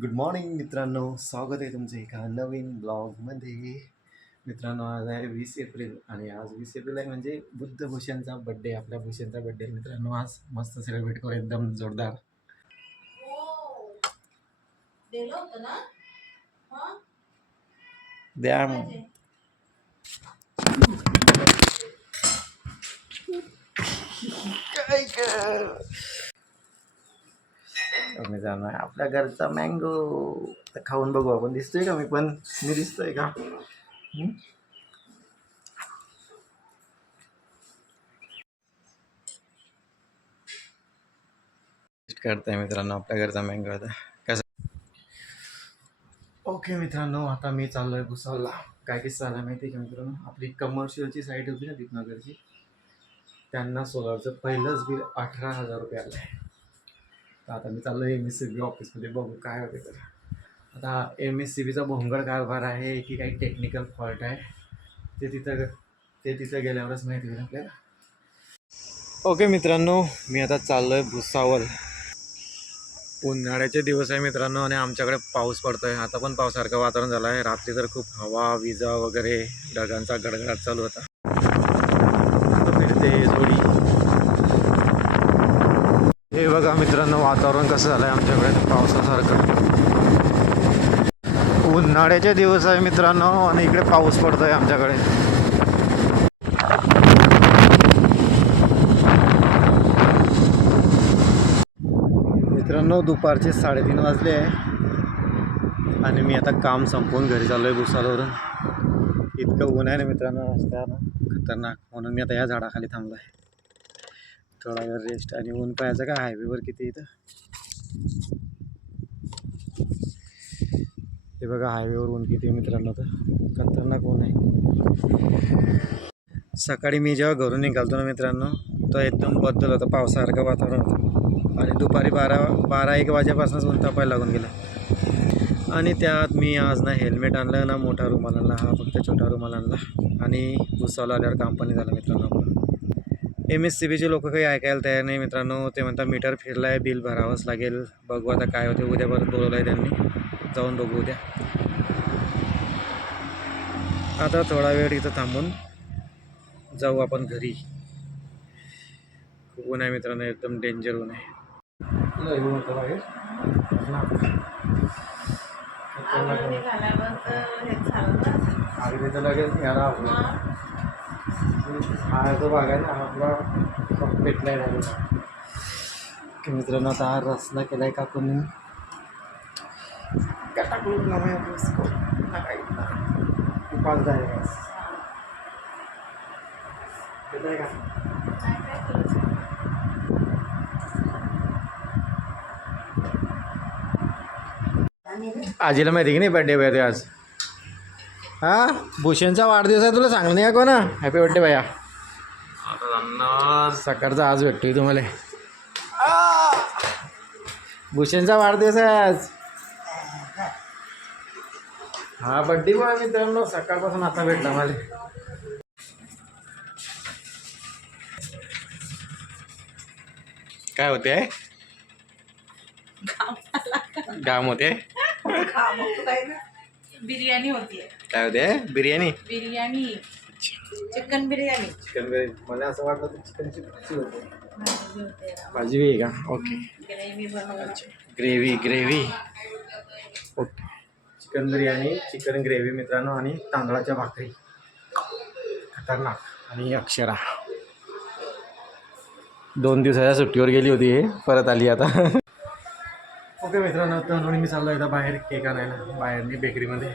Good morning मित्रांनो, स्वागत आहे तुमचं एका नवीन ब्लॉगमध्ये. मित्रांनो, आज आहे 20 एप्रिल आणि आज 20 एप्रिल आहे म्हणजे बुद्धभूषणचा बड्डे. आपल्या भूषणचा बड्डे मित्रांनो. आज मस्त सेलिब्रेट करू एकदम जोरदार. दिलं होतं ना मग द्या काय कर मित्रांनो, आपल्या घरचा मँगो खाऊन बघू आपण. दिसतोय का? मी दिसतोय का? करताय मित्रांनो आपल्या घरचा मँगो आता कसा. ओके मित्रांनो, आता मी चाललोय भुसावळला. काय किस्सा झाला माहिती आहे का मित्रांनो? आपली कमर्शियलची साईट होती ना दीपनगरची, त्यांना सोलारचं पहिलंच बिल 18,000 रुपये आलं आहे. तर आता मी चाललो MSCB ऑफिसमध्ये, बघू काय होते. तर आता MSCBचा भोंगळ कारभार आहे की काही टेक्निकल फॉल्ट आहे ते तिथं गेल्यावरच माहिती होईल आपल्याला. ओके मित्रांनो, मी आता चाललो आहे भुसावळ. उन्हाळ्याचे दिवस आहे मित्रांनो आणि आमच्याकडे पाऊस पडतो आहे. आता पण पावसासारखं वातावरण झालं आहे. रात्री तर खूप हवा, विजा वगैरे, ढगांचा गडगडाट चालू होता. आता फिरते थोडी. हे बघा मित्रांनो, वातावरण कसं झालं आहे आमच्याकडे पावसासारखं. उन्हाळ्याचे दिवस आहे मित्रांनो आणि इकडे पाऊस पडतो आहे आमच्याकडे. मित्रांनो, दुपारचे 3:30 वाजले आहे आणि मी आता काम संपवून घरी चाललो आहे भुसावळवरून. इतकं ऊन आहे ना मित्रांनो, रस्त्यानं खतरनाक. म्हणून मी आता या झाडाखाली थांबलो आहे थोडा वेळ रेस्ट. आणि ऊन पाहायचं का हायवेवर किती इथं. हे बघा हायवेवर ऊन किती आहे मित्रांनो, तर खतरनाक ऊन आहे. सकाळी मी जेव्हा घरून निघालतो ना मित्रांनो, तो एकदम बदल होता, पावसासारखं वातावरण होतं. आणि दुपारी 12-1 वाजेपासूनच ऊन तापायला लागून गेलं. आणि त्यात मी आज ना हेल्मेट आणलं ना मोठा रुमाल आणला, हा फक्त छोटा रुमाल आणला. आणि भुसावळला आल्यावर काम पण झालं मित्रांनो आपलं. MSCBचे लोक काही ऐकायला तयार नाही मित्रांनो. ते म्हणतात मीटर फिरला आहे, बिल भरावंच लागेल. बघू आता काय होते. उद्या परत बोलवलं आहे त्यांनी, जाऊन बघू उद्या. आता थोडा वेळ इथं थांबून जाऊ आपण घरी. खूप ऊन आहे मित्रांनो, एकदम डेंजर ऊन आहे. लगेच घ्यायला आपला हा तो भाग आहे ना आपला पेटलाय लागेल की मित्रांनो. आता हा रस्ता केलाय का आपण टाकून पाच जायगा का. आजीला माहिती की नाही बड्डे वगैरे आज. हा, भूषणचा वाढदिवस आहे, तुला सांगलं नाही का कोणा? हॅपी बड्डे भैया. सकाळचा आज भेटतोय तुम्हाला. भूषणचा वाढदिवस आहे आज. हा बड्डे बॉय मित्रांनो, सकाळपासून आता भेटला मला. काय होते? काम होते. बिर्याणी होती. काय होते? बिर्याणी. चिकन बिर्याणी. मला असं वाटलं चिकनची होते. भाजी बी आहे का? Okay. Gravy okay. Chicken biryani, chicken gravy मित्रांनो, आणि तांदळाच्या भाकरी. खतरनाक. आणि अक्षरा 2 दिवसाच्या सुट्टीवर गेली होती, परत आली आता. ओके मित्रांनो, तर मी चाललो एकदा बाहेर केक आणायला, बाहेर मी बेकरीमध्ये.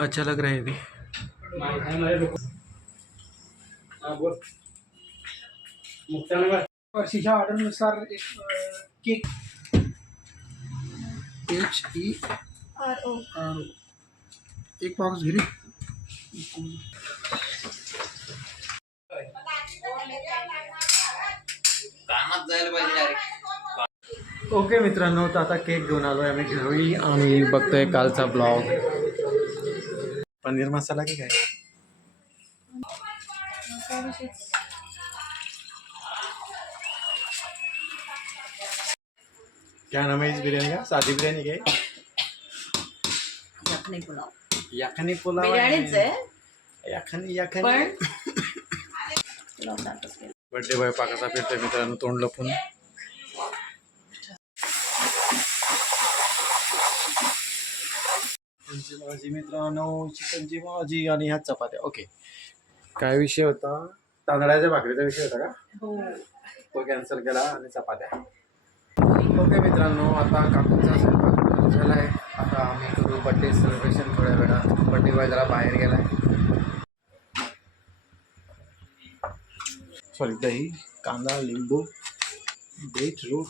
अच्छा लग रहा है अभी. वर्षीच्या ऑर्डरनुसार एक केक HERO एक बॉक्स घे. ओके मित्रांनो, तर आता केक घेऊन आलो आहे आम्ही घरी आणि बघतोय कालचा ब्लॉग. पनीर मसाला की काय. क्या नाम है इस बिरयानी का? सादी बिरयानी क्या है? यखनी पुलाव. याखनी पुलाव बिर्याणीच आहे याखनी याखनी पण पुलाव सारखंच केलं. बर्थडे बॉय पाकाचा फिरतोय मित्रांनो तोंड लपून. चिकनची भाजी मित्रांनो, चिकनची भाजी आणि ह्या चपात्या. ओके, काय विषय होता? तांदळाच्या भाकरीचा विषय होता का? हो. तो कॅन्सल केला आणि चपात्या. ओके मित्रांनो, आता काकूचा स्वयंपाक झाला आहे. आता आम्ही करू बड्डे सेलिब्रेशन थोड्या वेळात. बड्डे बॉय जरा बाहेर गेला आहे. सॉरी, दही, कांदा, लिंबू, बीटरूट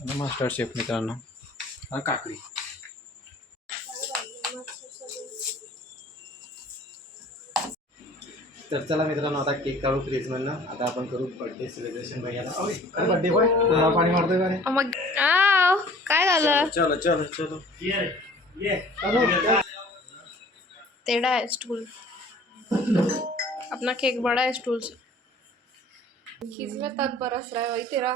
आणि मास्टर शेफ मित्रांनो आणि काकडी. तर चला मित्रांनो, आता केक काढू फ्रीजमधनं. आता आपण करू बर्थडे सेलिब्रेशन भैयाला. बर्थडे बॉय तुला पाणी मारतोय का रे? मग काय झालं? चलो चलो चलो टेढ़ा है स्टूल. अपना केक बड़ा है स्टूल से. खींचने तक बरस रहा है वही तेरा.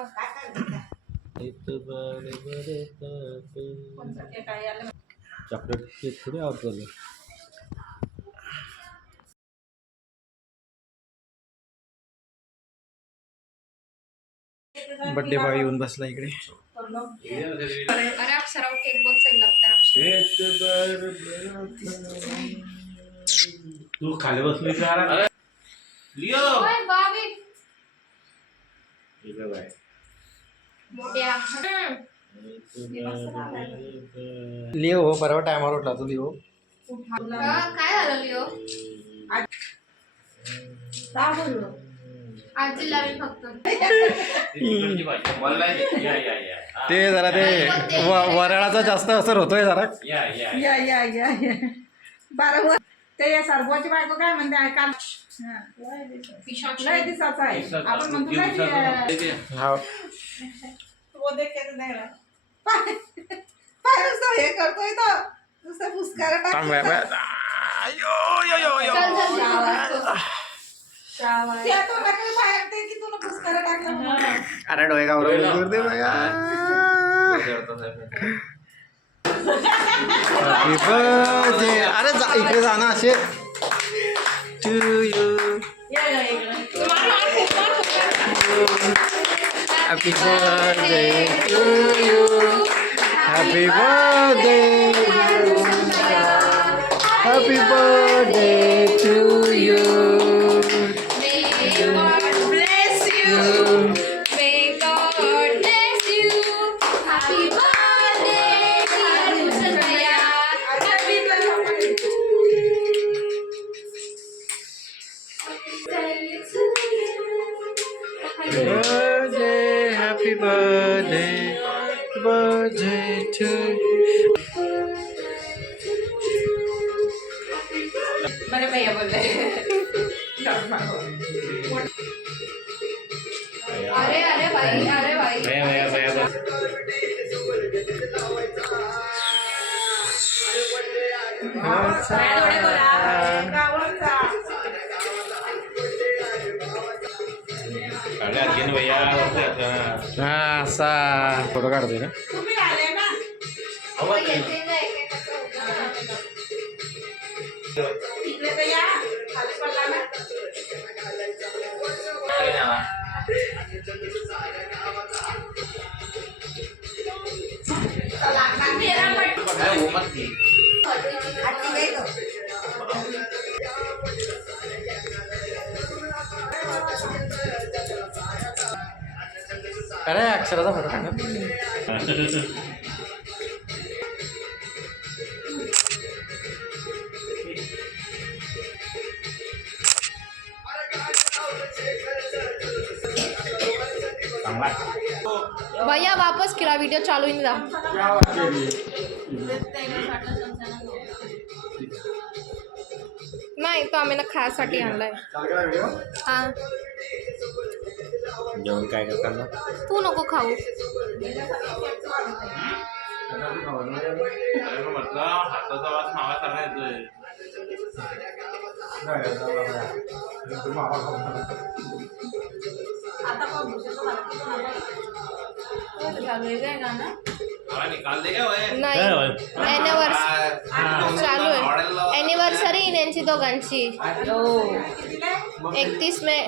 चॉकलेट केक थोडी आवडत झालं. बर्थडे बॉय येऊन बसला इकडे. अरे अप्सरा वो केक बहुत सही लगता है. तू खाली बसली का? लिओ ओए बाबी इधर बाय. मोठ्या. लिओ हो, बरोबर टायमावर उठला तू लिओ. काय झालं लिओ? का बोललो? आजी लावेल फक्त. तिकडची भाषा बोललाय. या ते जरा ते वराळाचा जास्त असर होतोय जरा. या या या या या. बरोबर. ते या सरबोची बायको काय म्हणते ऐका. लय दिसाचा आहे. आपण म्हणतो ना की हा तो देख के नाही ना. पाय नुसतं हे करतोय तो. नुसतं फुसकारा थांब टाकतो. चल चल त्या तोंडाकडे बाहेर ते की तुला फुसकारा टाकला म्हणून. अरे डोळे गावरवले दे भैया. Happy birthday. अरे जा इकडे जा ना असे. टू यू या या इकडे. Happy birthday to you. Happy birthday. Happy birthday to you. bless you. May God bless you. Happy birthday, dear Bhushan Bhaiya. Birthday, happy birthday, birthday to you. बरे भैया बोल रहे हैं. अरे अरे भाई अरे भाई. भैया थोडे बोला. गावाचा. काढल्या घेऊन भैया हा असा फोटो काढतोय ना. तुम्ही आले ना. येते ना एकेकाचं होतं. तिकडे तर या. खाली पडला ना. अरे अक्षराचा फोटो काढ. भैया वापस किया वीडियो चालू ही नहीं था. नाही तो आम्ही ना खायसाठी आणलाय. हा जेवण काय करताना तू नको खाऊ. म्हटलं हाताचा वास मावासारखा येतोय. आता पण भुसेचं झालं की पण आता चालू आहे काय गाणं मला निकाल दे क्या होय? नाही चालू आहे ॲनिव्हर्सरी यांची दोघांची 31 मे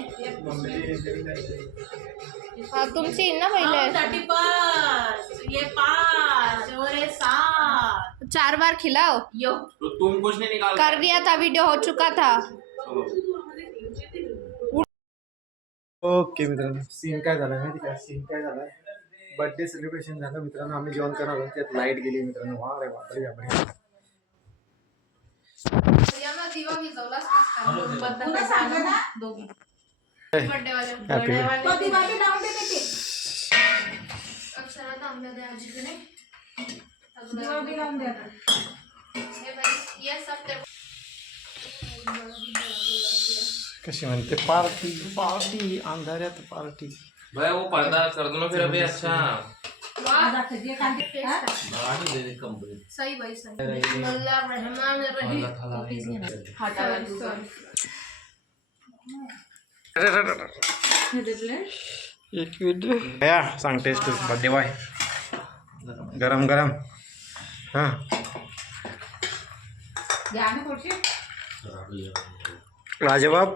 हा तुमची ना पहिले 4 बार खिलाओ तो तुम कुछ नहीं निकाल कर दिया था वीडियो हो चुका था ओके मित्रांनो सीन काय झालं माहिती का सीन काय झालं बर्थडे सेलिब्रेशन झालं मित्रांनो आम्ही जेवण करणार होतो त्यात लाईट गेली मित्रांनो वा रे बापरे बापरे दिवा विजवलाच हॅपी अक्षरात आंब्या द्या आजीकडे कशी म्हणते पार्टी पार्टी अंधाऱ्यात पार्टी भाई वो पर्दा कर दो ना फिर अभी अच्छा सही भाई सही अल्लाह रहमान रहीम एक मिनिट या सांग टेस्ट बर्थडे बॉय गरम गरम हां राजबाब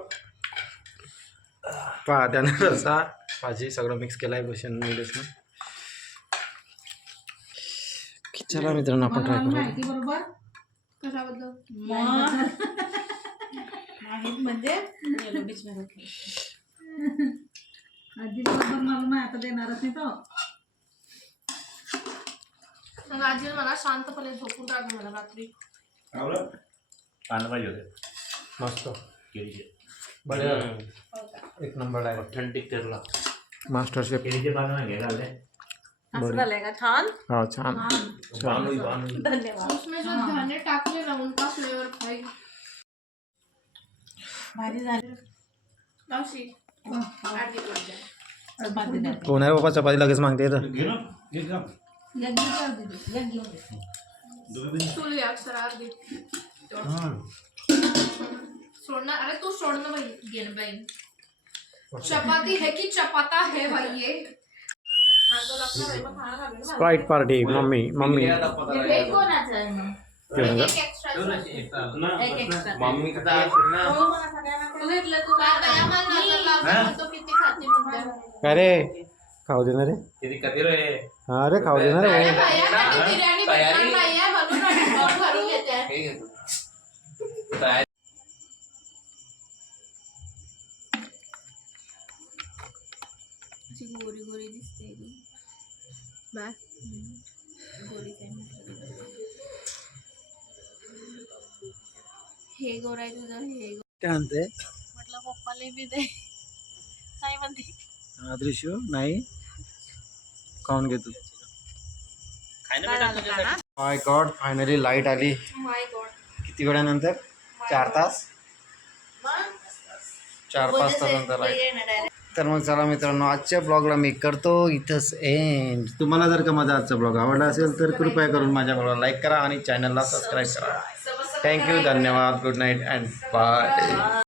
पहा त्यानं रसा भाजी सगळं मिक्स केलं आहे भूषण नूडल्सनं चला मित्रांनो आपण ट्राय करू बरोबर कशाबद्दल म्हणजे आजी बरोबर मला नाही आता देणारच नाही तो मग आजी मला शांतपणे झोपून टाकू मला रात्री पानं पाहिजे होते मस्त केळीचे बढिया एक नंबर आहे ऑथेंटिक केरला मास्टर शेफ केळीचे पानं नाही घ्यायला असं झालंय का छान हा छान धन्यवाद उसमें जो दाने टाकले ना उनका फ्लेवर भाई भारी झाली मावशी आजी कडे जा कोणाला बाबा चपाती लगेच मागते येतं तुला या अक्षर अर्धी सोडना अरे तू सोडना भाई गेन भाई चपाती है कि चपाता है भाई ये स्प्राइट पार्टी मम्मी मम्मी एक कोणाचं आहे मग? घेऊन जा. एक एक्स्ट्रा एक एक्स्ट्रा मम्मी का असेल ना हो मला सगळ्यांना घेतलं तू काय काय आम्हाला नजर लावतो तो किती खाते म्हणते काय रे खाऊ देणार रे किती कधी रे हा रे खाऊ देणार अरे रे भैया कधी बिर्याणी भेटणार नाही आहे म्हणून आम्ही भरून घेते हे घेतो तयारी गोरी गोरी दिसते बस गोरी काय हे गोर आहे तुझं हे काय म्हणते म्हटलं पप्पाला बी दे काय म्हणते अदृश्य नाही खाऊन घेतो माय गॉड फायनली लाईट आली माय गॉड किती वेळानंतर 4 तास 4-5 तासानंतर लाईट तर मग चला मित्रांनो आजच्या ब्लॉगला मी करतो इथंच एंड तुम्हाला जर का माझा आजचा ब्लॉग आवडला असेल तर कृपया करून माझ्या ब्लॉगला लाईक करा आणि चॅनलला सबस्क्राईब करा थँक्यू धन्यवाद गुड नाईट अँड बाय